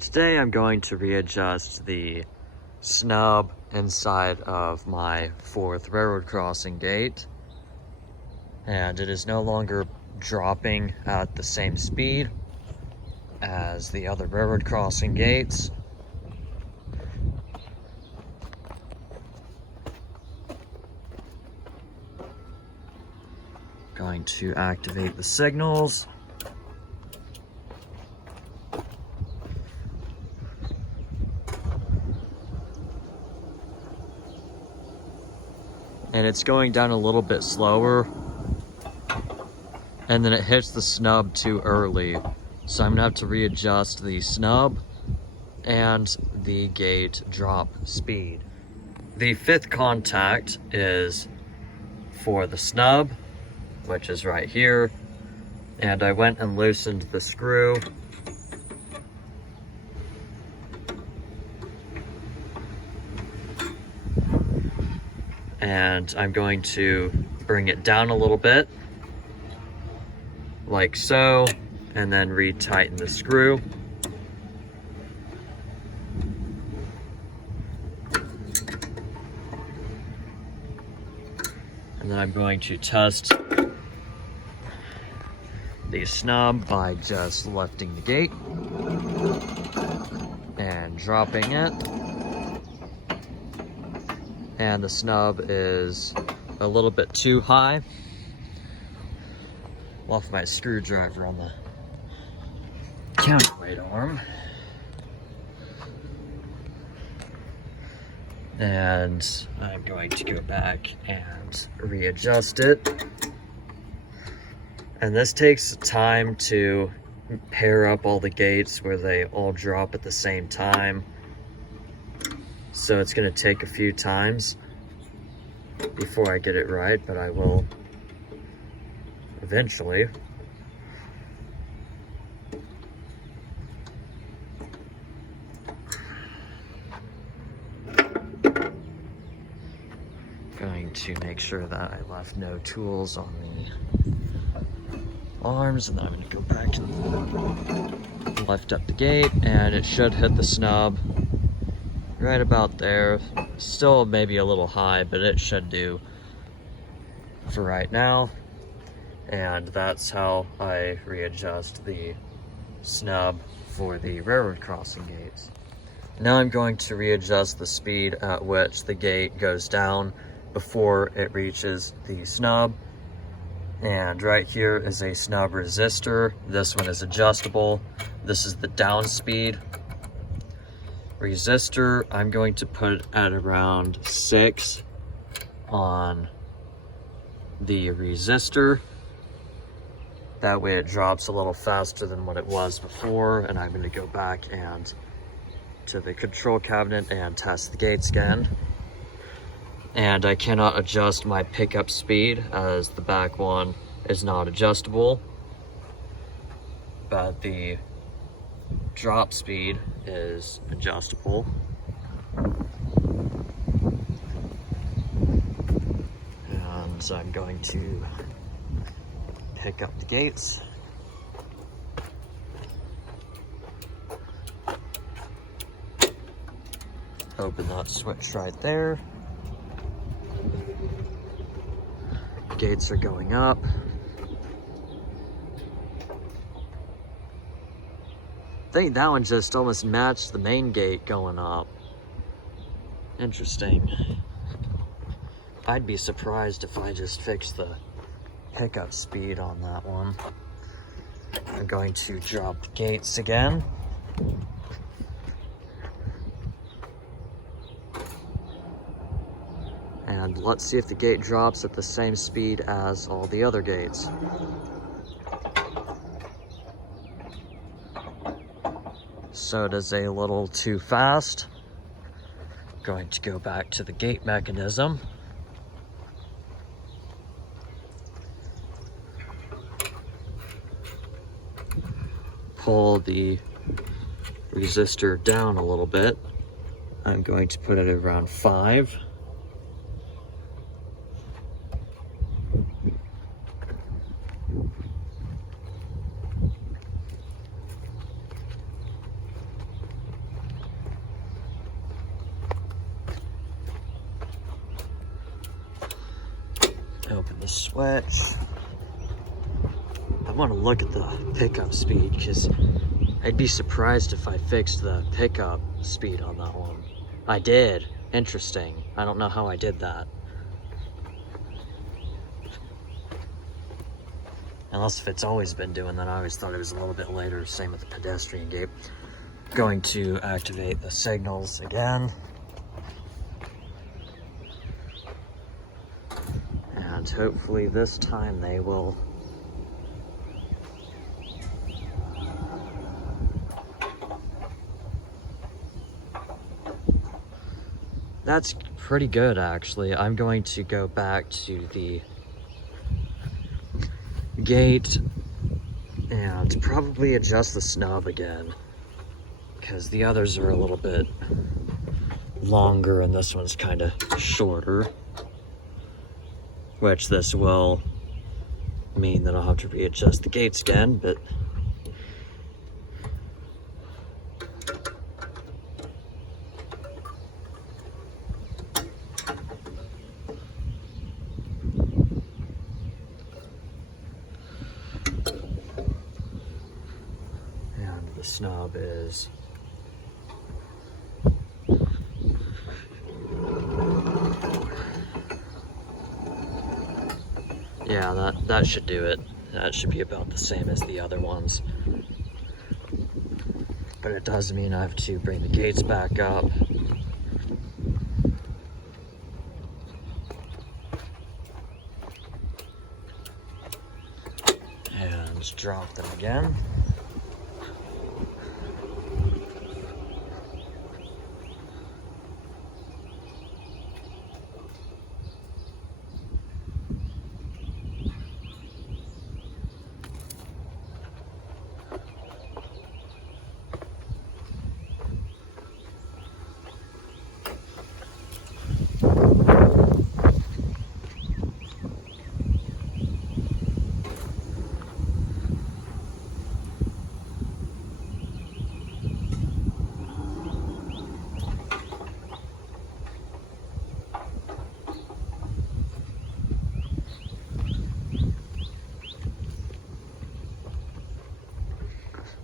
Today I'm going to readjust the snub inside of my 4th railroad crossing gate, and it is no longer dropping at the same speed as the other railroad crossing gates. Going to activate the signals. And it's going down a little bit slower, and then it hits the snub too early. So I'm gonna have to readjust the snub and the gate drop speed. The 5th contact is for the snub, which is right here. And I went and loosened the screw. And I'm going to bring it down a little bit, like so, and then retighten the screw. And then I'm going to test the snub by just lifting the gate and dropping it. And the snub is a little bit too high. Left my screwdriver on the counterweight arm. And I'm going to go back and readjust it. And this takes time to pair up all the gates where they all drop at the same time. So it's going to take a few times before I get it right, but I will eventually. Going to make sure that I left no tools on the arms, and then I'm going to go back and lift up the gate, and it should hit the snub right about there. Still maybe a little high, but it should do for right now. And that's how I readjust the snub for the railroad crossing gates. Now I'm going to readjust the speed at which the gate goes down before it reaches the snub. And right here is a snub resistor. This one is adjustable. This is the down speed resistor. I'm going to put at around 6 on the resistor. That way it drops a little faster than what it was before. And I'm going to go back and to the control cabinet and test the gates again. And I cannot adjust my pickup speed as the back one is not adjustable, but the drop speed is adjustable. And so I'm going to pick up the gates. Open that switch right there. Gates are going up. I think that one just almost matched the main gate going up. Interesting. I'd be surprised if I just fixed the pickup speed on that one. I'm going to drop the gates again. And let's see if the gate drops at the same speed as all the other gates. So it is a little too fast. Going to go back to the gate mechanism. Pull the resistor down a little bit. I'm going to put it around 5. Open the switch. I want to look at the pickup speed because I'd be surprised if I fixed the pickup speed on that one. I did. Interesting. I don't know how I did that. Unless if it's always been doing that. I always thought it was a little bit later. Same with the pedestrian gate. Going to activate the signals again. And hopefully this time they will That's pretty good, actually. I'm going to go back to the gate and probably adjust the snub again, because the others are a little bit longer and this one's kind of shorter, which this will mean that I'll have to readjust the gates again, but the snub is yeah, that should do it. That should be about the same as the other ones, but it does mean I have to bring the gates back up and drop them again.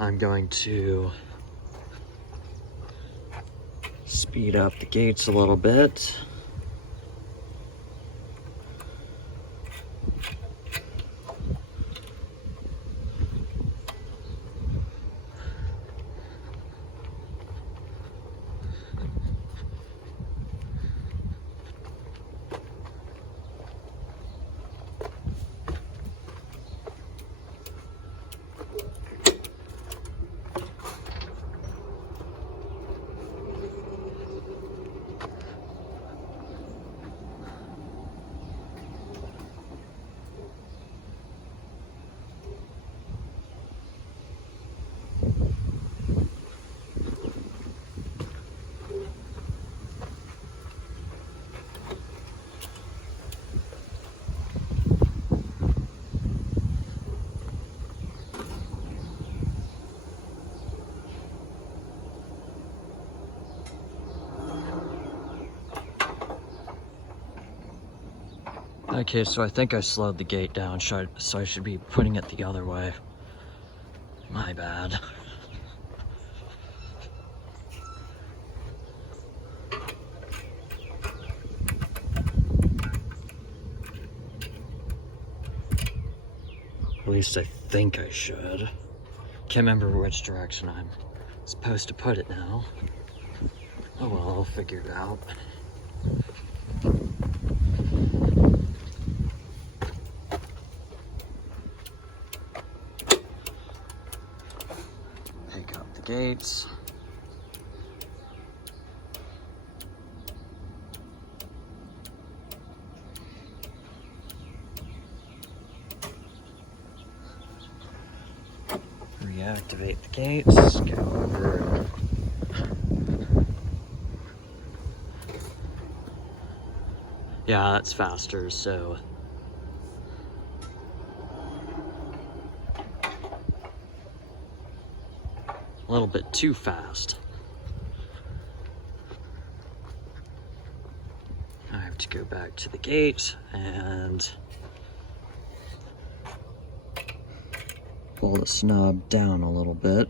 I'm going to speed up the gates a little bit. Okay, so I think I slowed the gate down, so I should be putting it the other way. My bad. At least I think I should. Can't remember which direction I'm supposed to put it now. Oh well, I'll figure it out. Pick up the gates. Reactivate the gates, go over. Yeah, that's faster, so. A little bit too fast. I have to go back to the gate and pull the snub down a little bit.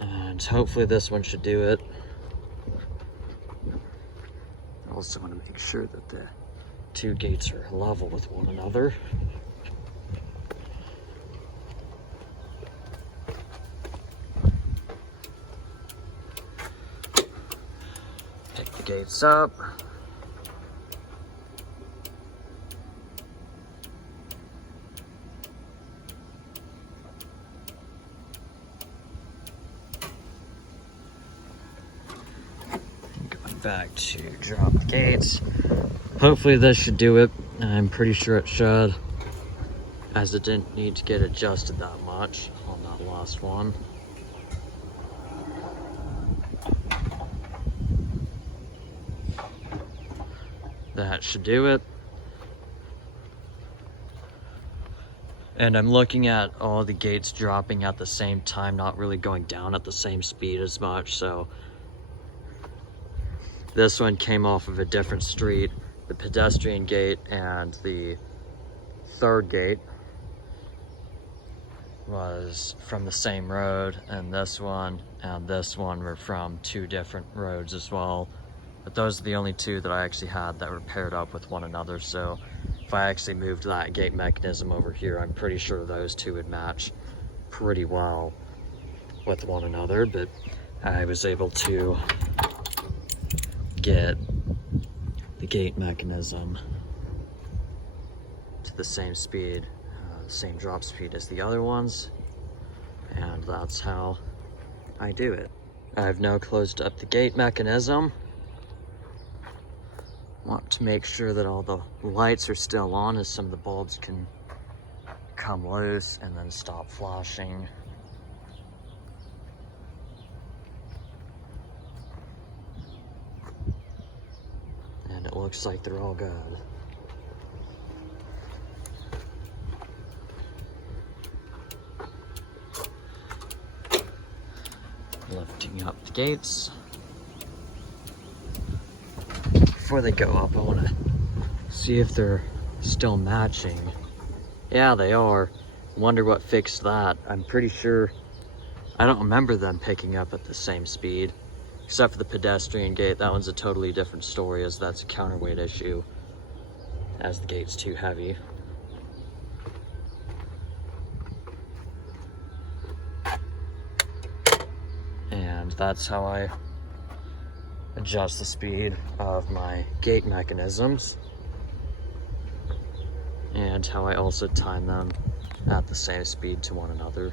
And hopefully this one should do it. I also want to make sure that the two gates are level with one another. Pick the gates up. Back to drop the gates. Hopefully this should do it. I'm pretty sure it should, as it didn't need to get adjusted that much on that last one. That should do it. And I'm looking at all the gates dropping at the same time, not really going down at the same speed as much, so this one came off of a different street. The pedestrian gate and the third gate was from the same road, and this one were from two different roads as well. But those are the only two that I actually had that were paired up with one another. So if I actually moved that gate mechanism over here, I'm pretty sure those two would match pretty well with one another. But I was able to get the gate mechanism to the same speed, same drop speed as the other ones, and that's how I do it. I've now closed up the gate mechanism. Want to make sure that all the lights are still on, as some of the bulbs can come loose and then stop flashing. It looks like they're all good. Lifting up the gates. Before they go up, I want to see if they're still matching. Yeah, they are. Wonder what fixed that. I'm pretty sure, I don't remember them picking up at the same speed. Except for the pedestrian gate, that one's a totally different story, as that's a counterweight issue, as the gate's too heavy. And that's how I adjust the speed of my gate mechanisms, and how I also time them at the same speed to one another.